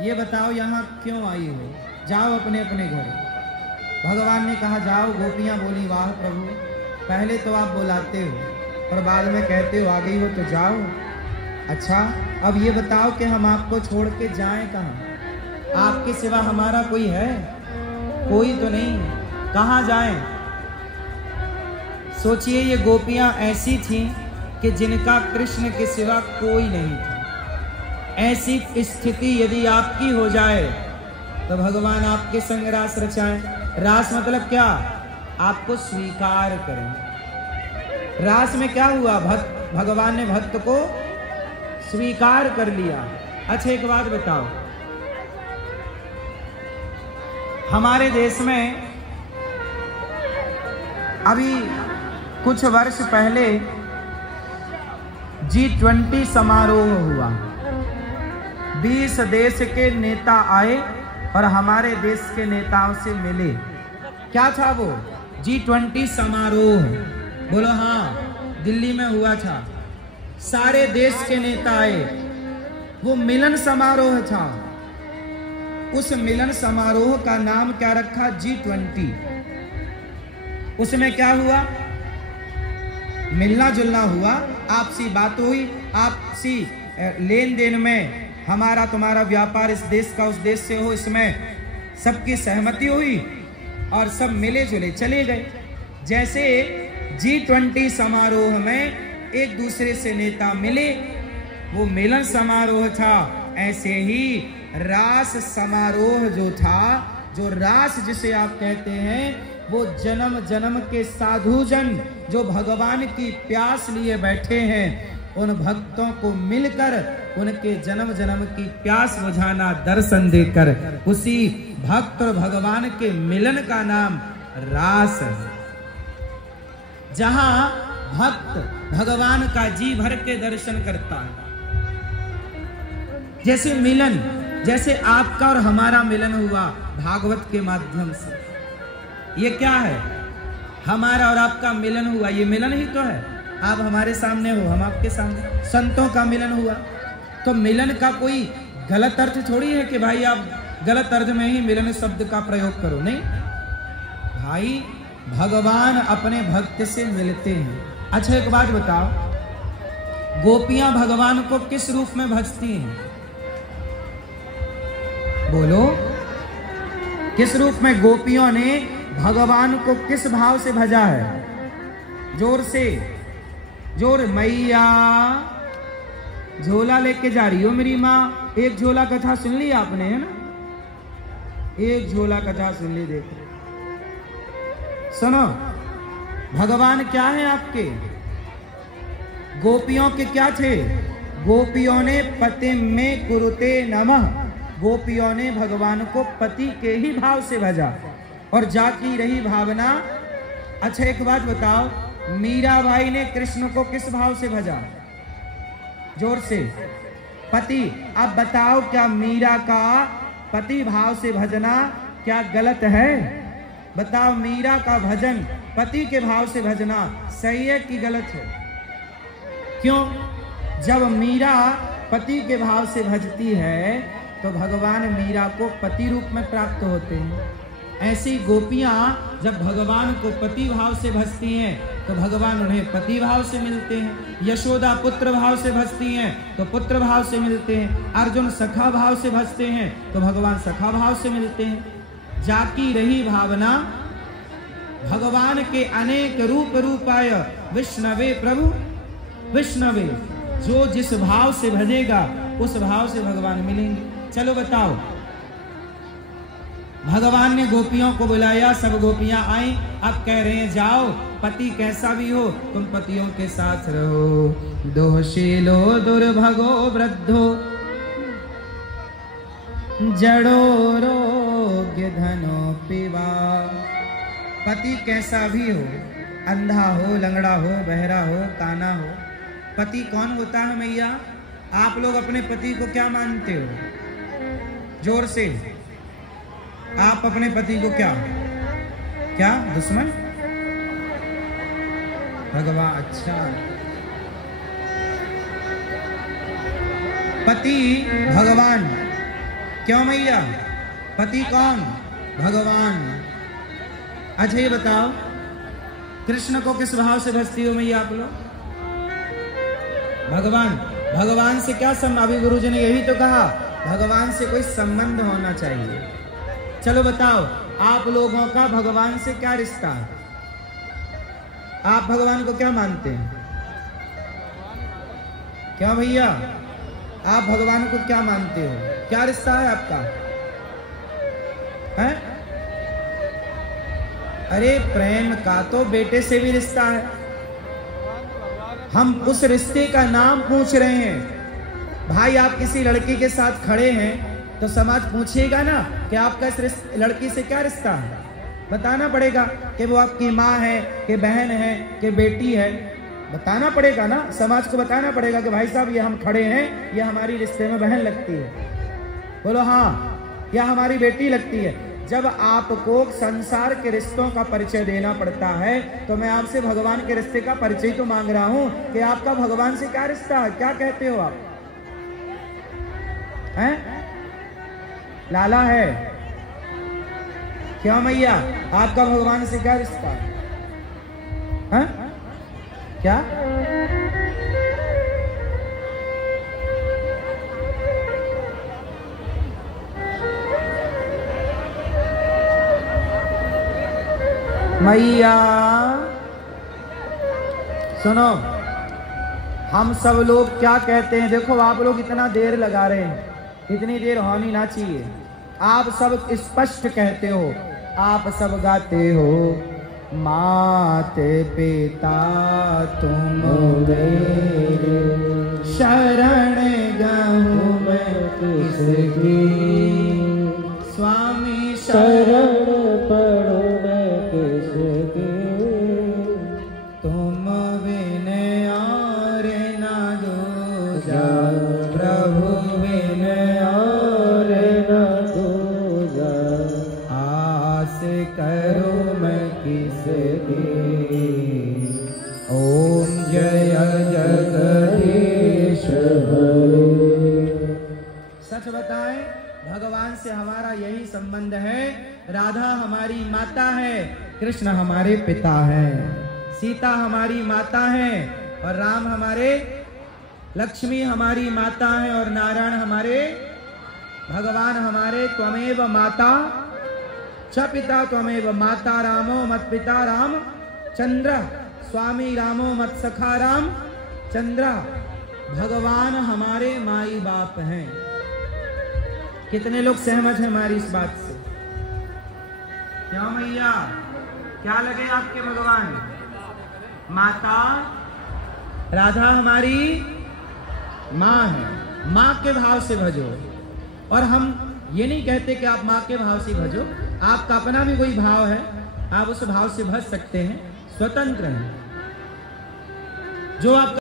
ये बताओ यहाँ क्यों आई हो, जाओ अपने अपने घर। भगवान ने कहा जाओ। गोपियाँ बोली वाह प्रभु, पहले तो आप बुलाते हो और बाद में कहते हो आ गई हो तो जाओ। अच्छा अब ये बताओ कि हम आपको छोड़ के जाएं कहाँ? आपके सिवा हमारा कोई है? कोई तो नहीं, कहाँ जाएं? सोचिए ये गोपियां ऐसी थीं कि जिनका कृष्ण के सिवा कोई नहीं था। ऐसी स्थिति यदि आपकी हो जाए तो भगवान आपके संग रास रचाएं। रास मतलब क्या? आपको स्वीकार करें। रास में क्या हुआ? भगवान ने भक्त को स्वीकार कर लिया। अच्छा एक बात बताओ, हमारे देश में अभी कुछ वर्ष पहले G20 समारोह हुआ। 20 देश के नेता आए और हमारे देश के नेताओं से मिले। क्या था वो? G20 समारोह। बोलो हाँ, दिल्ली में हुआ था। सारे देश के नेता आए, वो मिलन समारोह था। उस मिलन समारोह का नाम क्या रखा? G20। उसमें क्या हुआ? मिलना जुलना हुआ, आपसी बात हुई, आपसी लेन देन में हमारा तुम्हारा व्यापार इस देश का उस देश से हो, इसमें सबकी सहमति हुई और सब मिले जुले चले गए। जैसे G20 समारोह में एक दूसरे से नेता मिले, वो मिलन समारोह था। ऐसे ही रास समारोह जो था, जो रास जिसे आप कहते हैं, वो जन्म जन्म के साधुजन जो भगवान की प्यास लिए बैठे हैं, उन भक्तों को मिलकर उनके जन्म जन्म की प्यास बुझाना, दर्शन देकर, उसी भक्त और भगवान के मिलन का नाम रास है। जहां भक्त भगवान का जी भर के दर्शन करता है। जैसे मिलन, जैसे आपका और हमारा मिलन हुआ भागवत के माध्यम से, ये क्या है? हमारा और आपका मिलन हुआ, ये मिलन ही तो है। आप हमारे सामने हो, हम आपके सामने। संतों का मिलन हुआ, तो मिलन का कोई गलत अर्थ थोड़ी है कि भाई आप गलत अर्थ में ही मिलन शब्द का प्रयोग करो। नहीं भाई, भगवान अपने भक्त से मिलते हैं। अच्छा एक बात बताओ, गोपियां भगवान को किस रूप में भजती हैं? बोलो, किस रूप में गोपियों ने भगवान को किस भाव से भजा है? जोर से, जोर। मैया झोला लेके जा रही हो मेरी माँ। एक झोला कथा सुन ली आपने, है ना? एक झोला कथा सुन ली। देखो सुनो, भगवान क्या है आपके? गोपियों के क्या थे? गोपियों ने पति में कुरुते नमः, गोपियों ने भगवान को पति के ही भाव से भजा और जाकी रही भावना। अच्छा एक बात बताओ, मीराबाई ने कृष्ण को किस भाव से भजा? जोर से। पति। अब बताओ, क्या मीरा का पति भाव से भजना क्या गलत है? बताओ, मीरा का भजन पति के भाव से भजना सही है कि गलत है? क्यों? जब मीरा पति के भाव से भजती है तो भगवान मीरा को पति रूप में प्राप्त होते हैं। ऐसी गोपियां जब भगवान को पति भाव से भजती हैं तो भगवान उन्हें पति भाव से मिलते हैं। यशोदा पुत्र भाव से भजती हैं तो पुत्र भाव से मिलते हैं। अर्जुन सखा भाव से भजते हैं तो भगवान सखा भाव से मिलते हैं। जाकी रही भावना, भगवान के अनेक रूप रूपाय विष्णवे प्रभु विष्णवे, जो जिस भाव से भजेगा उस भाव से भगवान मिलेंगे। चलो बताओ, भगवान ने गोपियों को बुलाया, सब गोपियां आई। अब कह रहे हैं जाओ, पति कैसा भी हो तुम पतियों के साथ रहो। दोषीलो दुर्भगो वृद्धो जड़ो रोग्य धनो पिवा। पति कैसा भी हो, अंधा हो, लंगड़ा हो, बहरा हो, काना हो, पति कौन होता है मैया? आप लोग अपने पति को क्या मानते हो? जोर से। आप अपने पति को क्या क्या दुश्मन? भगवान। अच्छा, पति भगवान क्यों मैया? पति कौन? भगवान। अच्छा ये बताओ, कृष्ण को किस भाव से भजती हो मैया आप लोग? भगवान। भगवान से क्या संबंध? अभी गुरुजी ने यही तो कहा, भगवान से कोई संबंध होना चाहिए। चलो बताओ, आप लोगों का भगवान से क्या रिश्ता है? आप भगवान को क्या मानते हैं? क्या भैया, आप भगवान को क्या मानते हो? क्या रिश्ता है आपका? है? अरे प्रेम का तो बेटे से भी रिश्ता है। हम उस रिश्ते का नाम पूछ रहे हैं। भाई आप किसी लड़की के साथ खड़े हैं तो समाज पूछेगा ना कि आपका इस लड़की से क्या रिश्ता है। बताना पड़ेगा कि वो आपकी माँ है, कि बहन है, कि बेटी है। बताना पड़ेगा ना, समाज को बताना पड़ेगा कि भाई साहब ये हम खड़े हैं, ये हमारी रिश्ते में बहन लगती है। बोलो हाँ, या हमारी बेटी लगती है। जब आपको संसार के रिश्तों का परिचय देना पड़ता है तो मैं आपसे भगवान के रिश्ते का परिचय तो मांग रहा हूं कि आपका भगवान से क्या रिश्ता है? क्या कहते हो आप? हैं? लाला है? क्यों मैया, आपका भगवान से क्या रिश्ता है? हैं? क्या? मैया सुनो, हम सब लोग क्या कहते हैं? देखो आप लोग इतना देर लगा रहे हैं, इतनी देर होनी ना चाहिए। आप सब स्पष्ट कहते हो, आप सब गाते हो, माते पिता तुम मेरे, शरण गहूँ मैं किसकी, स्वामी शरण पड़ो मैं किसकी, तुम बिन और ना दूजा, प्रभु बिन और ना दूजा, आस करो मैं किसकी, ओम जय जगदीश हरे। सच बताएं, भगवान से हमारा यही संबंध है। राधा हमारी माता है, कृष्ण हमारे पिता हैं, सीता हमारी माता है और राम हमारे, लक्ष्मी हमारी माता है और नारायण हमारे, भगवान हमारे। त्वमेव माता च पिता त्वमेव माता रामो मत पिता राम चंद्र, स्वामी रामो मत सखा राम चंद्र। भगवान हमारे माई बाप हैं। कितने लोग सहमत हैं हमारी इस बात से? क्यों मैया, क्या लगे आपके भगवान? माता राधा हमारी माँ है, माँ के भाव से भजो। और हम ये नहीं कहते कि आप माँ के भाव से भजो, आपका अपना भी कोई भाव है, आप उस भाव से भज सकते हैं, स्वतंत्र हैं। जो आप